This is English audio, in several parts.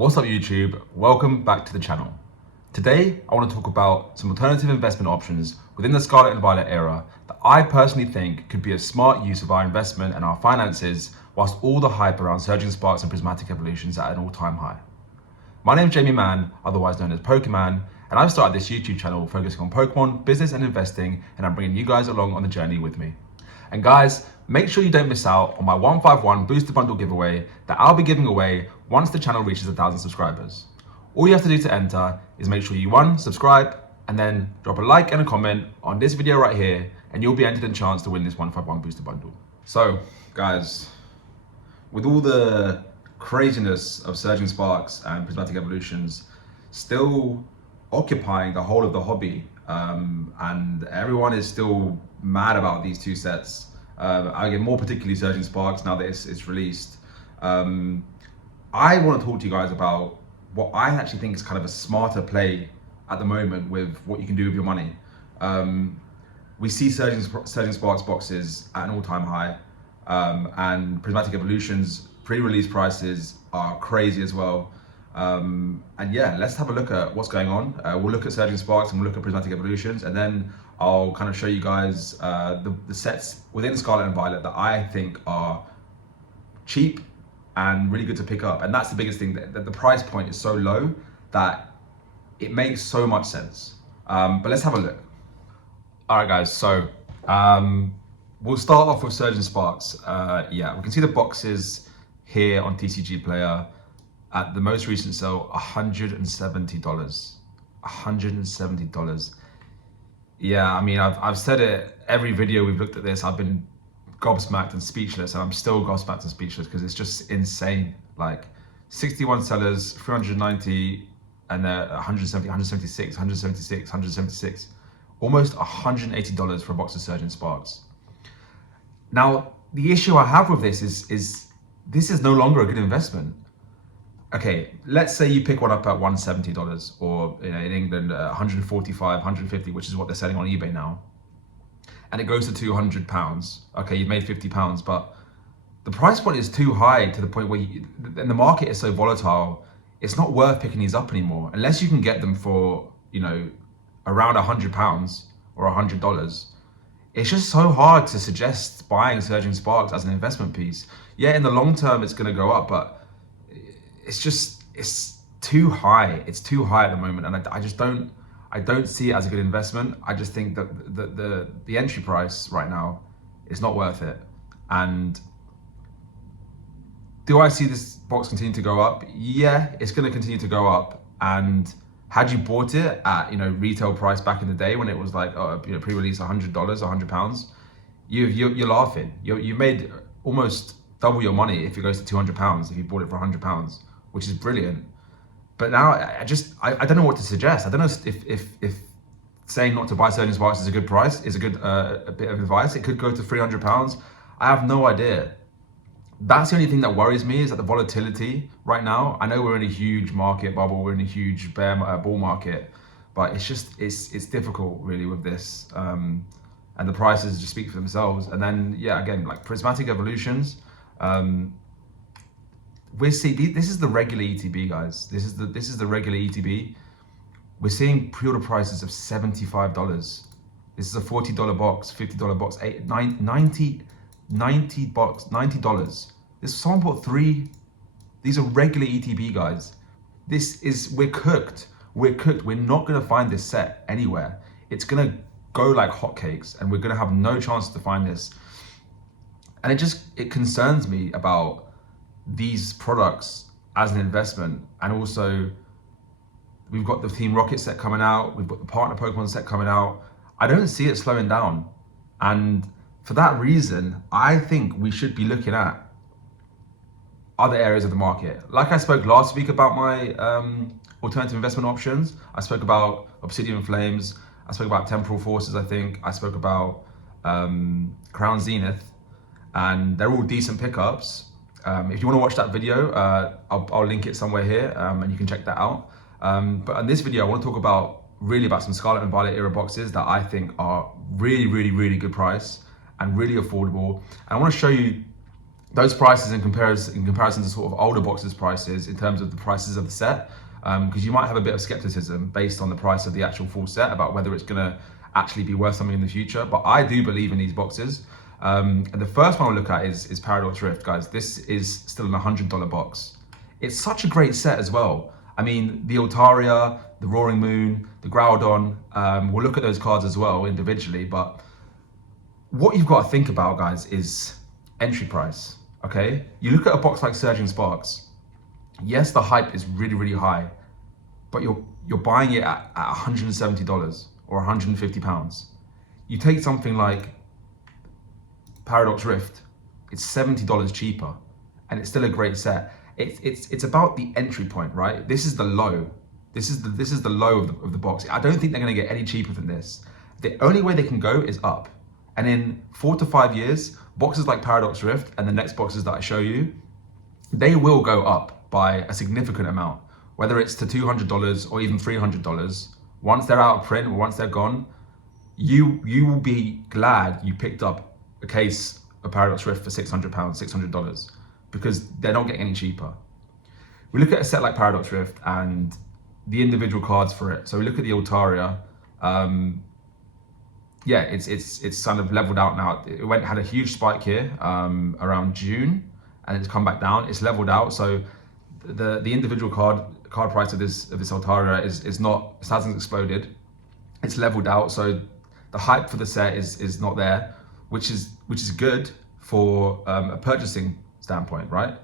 What's up YouTube? Welcome back to the channel. Today I want to talk about some alternative investment options within the Scarlet and Violet era that I personally think could be a smart use of our investment and our finances whilst all the hype around surging sparks and prismatic evolutions at an all-time high. My name is Jamie Mann, otherwise known as Pokemon, and I've started this YouTube channel focusing on Pokemon, business and investing, and I'm bringing you guys along on the journey with me. And guys, make sure you don't miss out on my 151 booster bundle giveaway that I'll be giving away once the channel reaches 1,000 subscribers. All you have to do to enter is make sure you subscribe, and then drop a like and a comment on this video right here, and you'll be entered in chance to win this 151 booster bundle. So guys, with all the craziness of surging sparks and prismatic evolutions still occupying the whole of the hobby, and everyone is still mad about these two sets, again, more particularly surging sparks now that it's released. I want to talk to you guys about what I actually think is kind of a smarter play at the moment with what you can do with your money. We see surging sparks boxes at an all-time high, and prismatic evolutions pre-release prices are crazy as well. And yeah, let's have a look at what's going on. We'll look at surging sparks and we'll look at prismatic evolutions, and then I'll kind of show you guys the sets within Scarlet and Violet that I think are cheap and really good to pick up. And that's the biggest thing, that the price point is so low that it makes so much sense. But let's have a look. All right guys, so we'll start off with surging sparks. Yeah, we can see the boxes here on TCG Player. At the most recent sale, $170. $170. Yeah, I mean, I've said it every video we've looked at this. I've been gobsmacked and speechless, and I'm still gobsmacked and speechless because it's just insane. Like 61 sellers, 390, and they're 170, 176, 176, 176. Almost $180 for a box of surging sparks. Now, the issue I have with this is this is no longer a good investment. Okay, let's say you pick one up at $170, or in England, 145, 150, which is what they're selling on eBay now, and it goes to £200. Okay, you've made £50, but the price point is too high to the point where and the market is so volatile, it's not worth picking these up anymore unless you can get them for around £100 or $100. It's just so hard to suggest buying surging sparks as an investment piece. Yeah, in the long term, it's going to go up, but it's too high. It's too high at the moment, and I don't see it as a good investment. I just think that the entry price right now is not worth it. And do I see this box continue to go up? Yeah, it's going to continue to go up. And had you bought it at retail price back in the day when it was like pre-release $100, £100, you're laughing. You made almost double your money if it goes to £200 if you bought it for £100, which is brilliant. But now I don't know what to suggest. I don't know if saying not to buy surging sparks is a good price, is a good a bit of advice. It could go to £300. I have no idea. That's the only thing that worries me, is that the volatility right now. I know we're in a huge market bubble, we're in a huge bull market, but it's difficult really with this. And the prices just speak for themselves. And then yeah, again, like prismatic evolutions. We're seeing, this is the regular ETB, guys. This is the regular ETB. We're seeing pre-order prices of $75. This is a $40 box, $50 box, $90. This, someone bought 3. These are regular ETB, guys. We're cooked. We're not gonna find this set anywhere. It's gonna go like hotcakes, and we're gonna have no chance to find this. And it concerns me about these products as an investment. And also, we've got the Team Rocket set coming out, we've got the Partner Pokemon set coming out. I don't see it slowing down. And for that reason, I think we should be looking at other areas of the market. Like I spoke last week about my alternative investment options. I spoke about Obsidian Flames, I spoke about Temporal Forces, I think. I spoke about Crown Zenith, and they're all decent pickups. If you want to watch that video, I'll link it somewhere here, and you can check that out. But in this video, I want to talk about some Scarlet and Violet era boxes that I think are really, really, really good price and really affordable. And I want to show you those prices in comparison to sort of older boxes prices in terms of the prices of the set, because you might have a bit of skepticism based on the price of the actual full set about whether it's going to actually be worth something in the future. But I do believe in these boxes. And the first one I'll look at is Paradox Rift, guys. This is still an $100 box. It's such a great set as well. I mean, the Altaria, the Roaring Moon, the Groudon, we'll look at those cards as well individually, but what you've got to think about, guys, is entry price, okay? You look at a box like Surging Sparks. Yes, the hype is really, really high, but you're buying it at $170 or £150. You take something like Paradox Rift, it's $70 cheaper, and it's still a great set. It's about the entry point, right? This is the low. This is the low of the box. I don't think they're going to get any cheaper than this. The only way they can go is up. And in 4 to 5 years, boxes like Paradox Rift and the next boxes that I show you, they will go up by a significant amount, whether it's to $200 or even $300. Once they're out of print or once they're gone, you will be glad you picked up a case of Paradox Rift for £600, $600, because they're not getting any cheaper. We look at a set like Paradox Rift and the individual cards for it. So we look at the Altaria. Yeah, it's kind of leveled out now. It had a huge spike here around June, and it's come back down. It's leveled out. So the individual card price of this Altaria it hasn't exploded. It's leveled out. So the hype for the set is not there, which is good for a purchasing standpoint, right?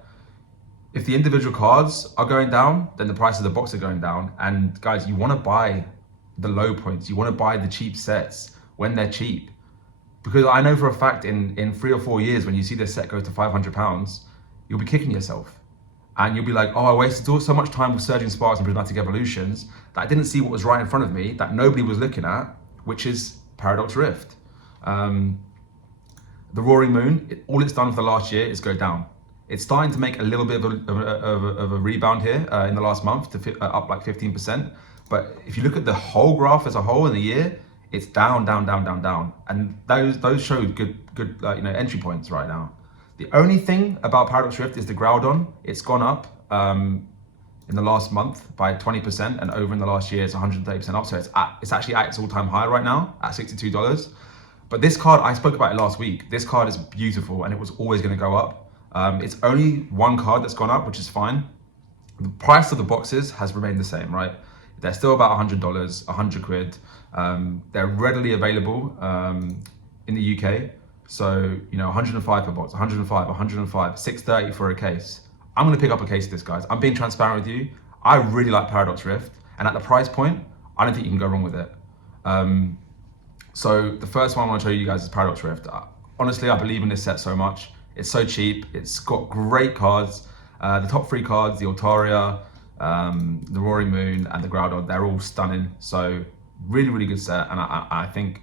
If the individual cards are going down, then the price of the box are going down. And guys, you want to buy the low points. You want to buy the cheap sets when they're cheap, because I know for a fact in 3 or 4 years, when you see this set go to £500, you'll be kicking yourself, and you'll be like, oh, I wasted so much time with Surging Sparks and Prismatic Evolutions that I didn't see what was right in front of me that nobody was looking at, which is Paradox Rift. The Roaring Moon, all it's done for the last year is go down. It's starting to make a little bit of a rebound here in the last month to up like 15%. But if you look at the whole graph as a whole in the year, it's down, and those show good entry points right now. The only thing about Paradox Rift is the Groudon. It's gone up in the last month by 20%, and over in the last year it's 130% up. So it's actually at its all-time high right now at $62. But this card, I spoke about it last week. This card is beautiful, and it was always going to go up. It's only one card that's gone up, which is fine. The price of the boxes has remained the same, right? They're still about $100, 100 quid. They're readily available in the UK. So, 105 per box, 105, 105, $630 for a case. I'm gonna pick up a case of this, guys. I'm being transparent with you. I really like Paradox Rift, and at the price point, I don't think you can go wrong with it. So the first one I wanna show you guys is Paradox Rift. Honestly, I believe in this set so much. It's so cheap. It's got great cards. The top 3 cards, the Altaria, the Roaring Moon, and the Groudon, they're all stunning. So really, really good set, and I think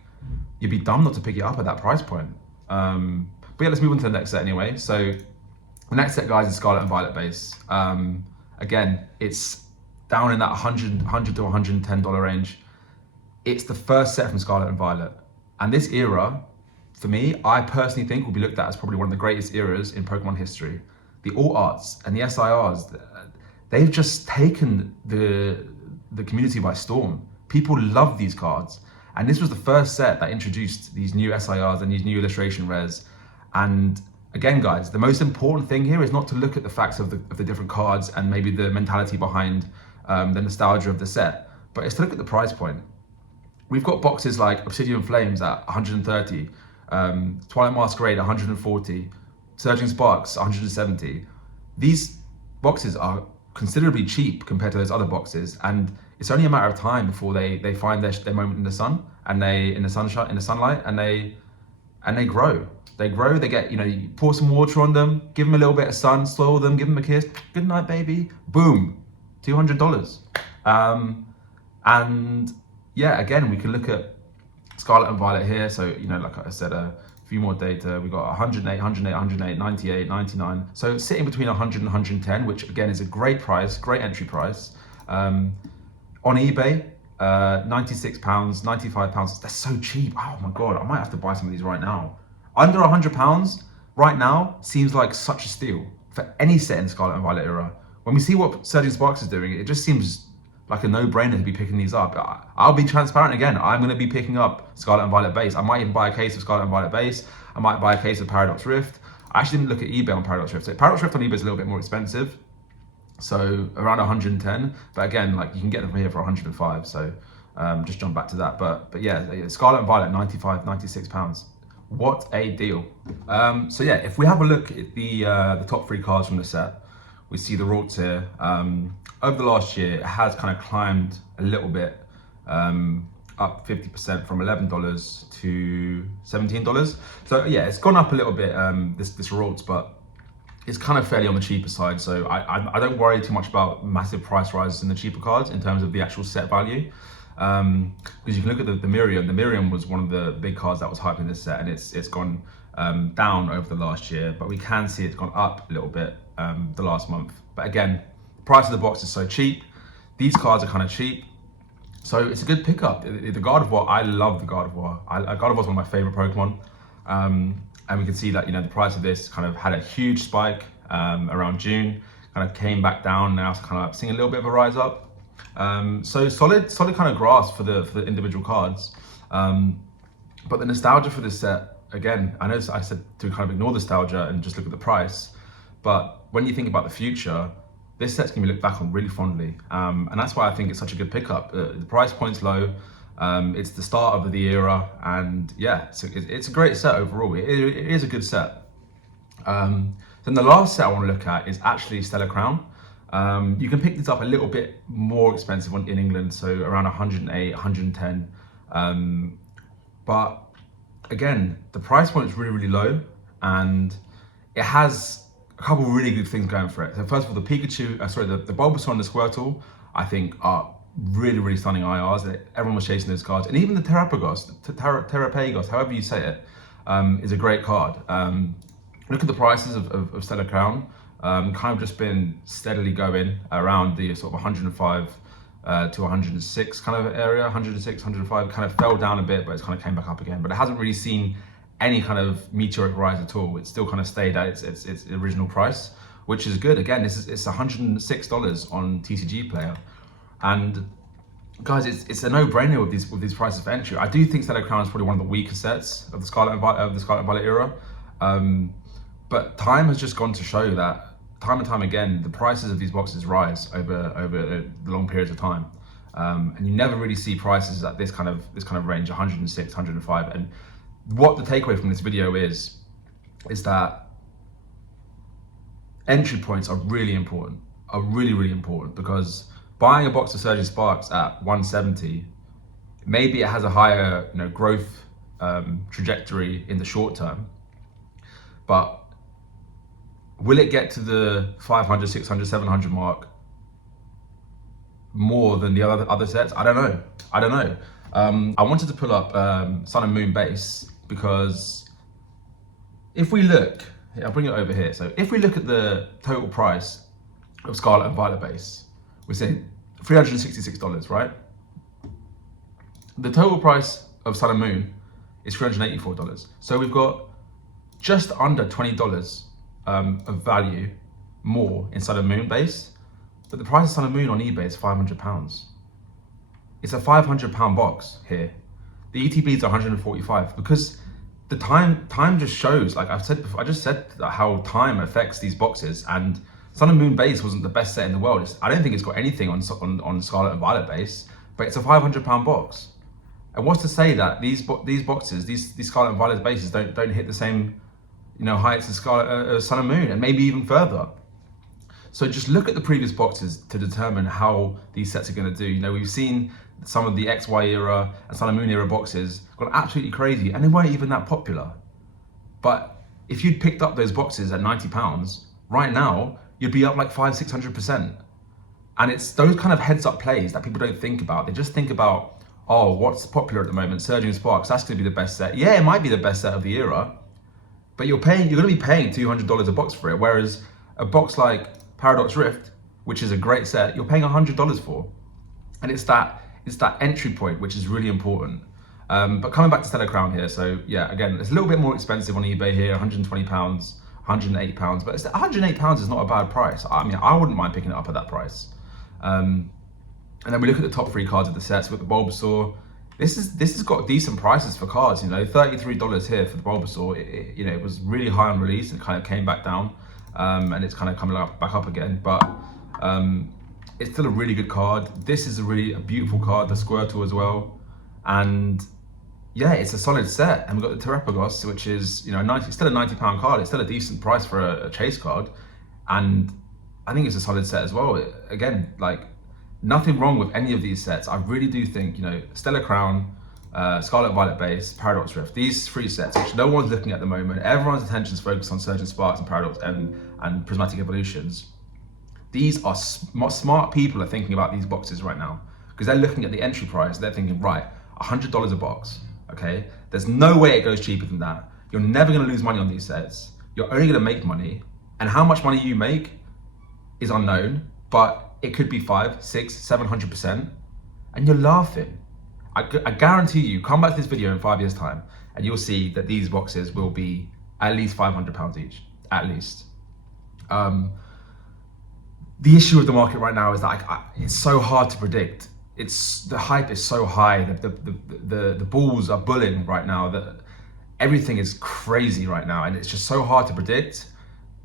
you'd be dumb not to pick it up at that price point. But yeah, let's move on to the next set anyway. So the next set, guys, is Scarlet and Violet base. Again, it's down in that $100 to $110 range. It's the first set from Scarlet and Violet, and this era, for me, I personally think will be looked at as probably one of the greatest eras in Pokemon history. The Alt Arts and the SIRs, they've just taken the community by storm. People love these cards. And this was the first set that introduced these new SIRs and these new illustration rares. And again, guys, the most important thing here is not to look at the facts of the different cards and maybe the mentality behind the nostalgia of the set, but it's to look at the price point. We've got boxes like Obsidian Flames at 130, Twilight Masquerade 140, Surging Sparks 170. These boxes are considerably cheap compared to those other boxes, and it's only a matter of time before they find their moment in the sun and in the sunlight, and they grow. They get, you pour some water on them, give them a little bit of sun, soil them, give them a kiss, good night, baby, boom, $200. And yeah, again, we can look at Scarlet and Violet here. So, like I said, a few more data. We got 108, 108, 108, 98, 99. So sitting between 100 and 110, which again is a great price, great entry price. On eBay, £96, £95. They're so cheap. Oh my God, I might have to buy some of these right now. Under £100, right now seems like such a steal for any set in the Scarlet and Violet era. When we see what Surging Sparks is doing, it just seems like a no-brainer to be picking these up. I'll be transparent again. I'm going to be picking up Scarlet and Violet base. I might even buy a case of Scarlet and Violet base. I might buy a case of Paradox Rift. I actually didn't look at eBay on Paradox Rift. So Paradox Rift on eBay is a little bit more expensive, so around 110. But again, like you can get them here for 105. So just jump back to that. But yeah, Scarlet and Violet, 95, 96 pounds. What a deal. So yeah, if we have a look at the top three cards from the set, we see the Rorts here. Over the last year, it has kind of climbed a little bit, up 50% from $11 to $17. So yeah, it's gone up a little bit, this Rorts, but it's kind of fairly on the cheaper side. So I don't worry too much about massive price rises in the cheaper cards in terms of the actual set value. Because you can look at the Miriam. The Miriam was one of the big cards that was hyped in this set, and it's gone down over the last year, but we can see it's gone up a little bit the last month. But again, the price of the box is so cheap. These cards are kind of cheap, so it's a good pickup. The Gardevoir, I love the Gardevoir. Gardevoir is one of my favorite Pokemon, and we can see that, you know, the price of this kind of had a huge spike around June, kind of came back down, now it's kind of seeing a little bit of a rise up. So solid kind of grasp for the individual cards. But the nostalgia for this set, again, I know I said to kind of ignore nostalgia and just look at the price, but when you think about the future, this set's gonna be looked back on really fondly. And that's why I think it's such a good pickup. The price point's low, it's the start of the era, and yeah, it's a great set overall. It is a good set. Then the last set I want to look at is actually Stellar Crown. You can pick these up a little bit more expensive in England, so around 108, 110. But again, the price point is really, really low, and it has a couple of really good things going for it. So first of all, the Pikachu, the Bulbasaur and the Squirtle, I think are really, really stunning IRs. Everyone was chasing those cards, and even the Terrapagos, however you say it, is a great card. Look at the prices of Stellar Crown. Kind of just been steadily going around the sort of 105 to 106 kind of area, 106, 105, kind of fell down a bit, but it's kind of came back up again. But it hasn't really seen any kind of meteoric rise at all. It's still kind of stayed at its original price, which is good. Again, it's $106 on TCG Player, and guys, it's a no-brainer with these prices for entry. I do think Stellar Crown is probably one of the weaker sets of the Scarlet and Violet era, but time has just gone to show that time and time again the prices of these boxes rise over long periods of time, and you never really see prices at this kind of range, 106, 105. And what the takeaway from this video is that entry points are really important, really important, because buying a box of Surging Sparks at 170, maybe it has a higher growth trajectory in the short term, but will it get to the 500, 600, 700 mark more than the other sets? I don't know. I wanted to pull up Sun and Moon base, because if we look, I'll bring it over here. So if we look at the total price of Scarlet and Violet base, we're saying $366, right? The total price of Sun and Moon is $384. So we've got just under $20 of value more in Sun and Moon base, but the price of Sun and Moon on eBay is £500. It's a £500 box here. The ETB is 145, because the time just shows, like I've said before, I just said how time affects these boxes, and Sun and Moon base wasn't the best set in the world. I don't think it's got anything on Scarlet and Violet base, but it's a £500 box. And what's to say that these boxes, these Scarlet and Violet bases don't hit the same heights as Sun and Moon, and maybe even further. So just look at the previous boxes to determine how these sets are going to do. We've seen some of the XY era and Sun and Moon era boxes gone absolutely crazy, and they weren't even that popular. But if you'd picked up those boxes at £90, right now you'd be up like 500-600%. And it's those kind of heads up plays that people don't think about. They just think about, oh, what's popular at the moment? Surging Sparks, that's going to be the best set. Yeah, it might be the best set of the era, but you're going to be paying $200 a box for it. Whereas a box like Paradox Rift, which is a great set, you're paying $100 for. And it's that entry point which is really important. But coming back to Stellar Crown here, so yeah, again, it's a little bit more expensive on eBay here, £120, £108, but £108 is not a bad price. I mean, I wouldn't mind picking it up at that price. And then we look at the top 3 cards of the sets with the Bulbasaur. This has got decent prices for cards, you know, $33 here for the Bulbasaur. It was really high on release and kind of came back down, and it's kind of coming back up again. But it's still a really good card. This is a beautiful card, the Squirtle as well, and yeah, it's a solid set. And we've got the Terapagos, which is, you know, still a £90 card. It's still a decent price for a chase card, and I think it's a solid set as well. Again, like, nothing wrong with any of these sets. I really do think, you know, Stellar Crown, Scarlet and Violet base, Paradox Rift, these 3 sets, which no one's looking at the moment. Everyone's attention is focused on Surging Sparks and Paradox and Prismatic Evolutions. These are smart people are thinking about these boxes right now, because they're looking at the entry price. They're thinking, right, $100 a box. Okay, there's no way it goes cheaper than that. You're never going to lose money on these sets. You're only going to make money, and how much money you make is unknown, but it could be 5, 6, 700%, and you're laughing. I guarantee you, come back to this video in 5 years' time, and you'll see that these boxes will be at least £500 each, at least. The issue with the market right now is that it's so hard to predict. The hype is so high. The bulls are bulling right now. That everything is crazy right now, and it's just so hard to predict.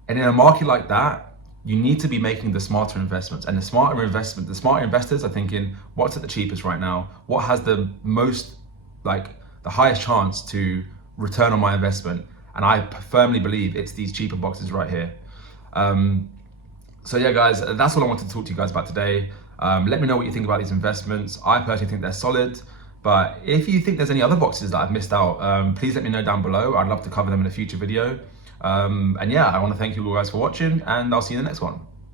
And in a market like that, you need to be making the smarter investments. And the smarter investors are thinking, what's at the cheapest right now? What has the most, the highest chance to return on my investment? And I firmly believe it's these cheaper boxes right here. So yeah, guys, that's all I wanted to talk to you guys about today. Let me know what you think about these investments. I personally think they're solid, but if you think there's any other boxes that I've missed out, please let me know down below. I'd love to cover them in a future video. And yeah, I want to thank you all guys for watching, and I'll see you in the next one.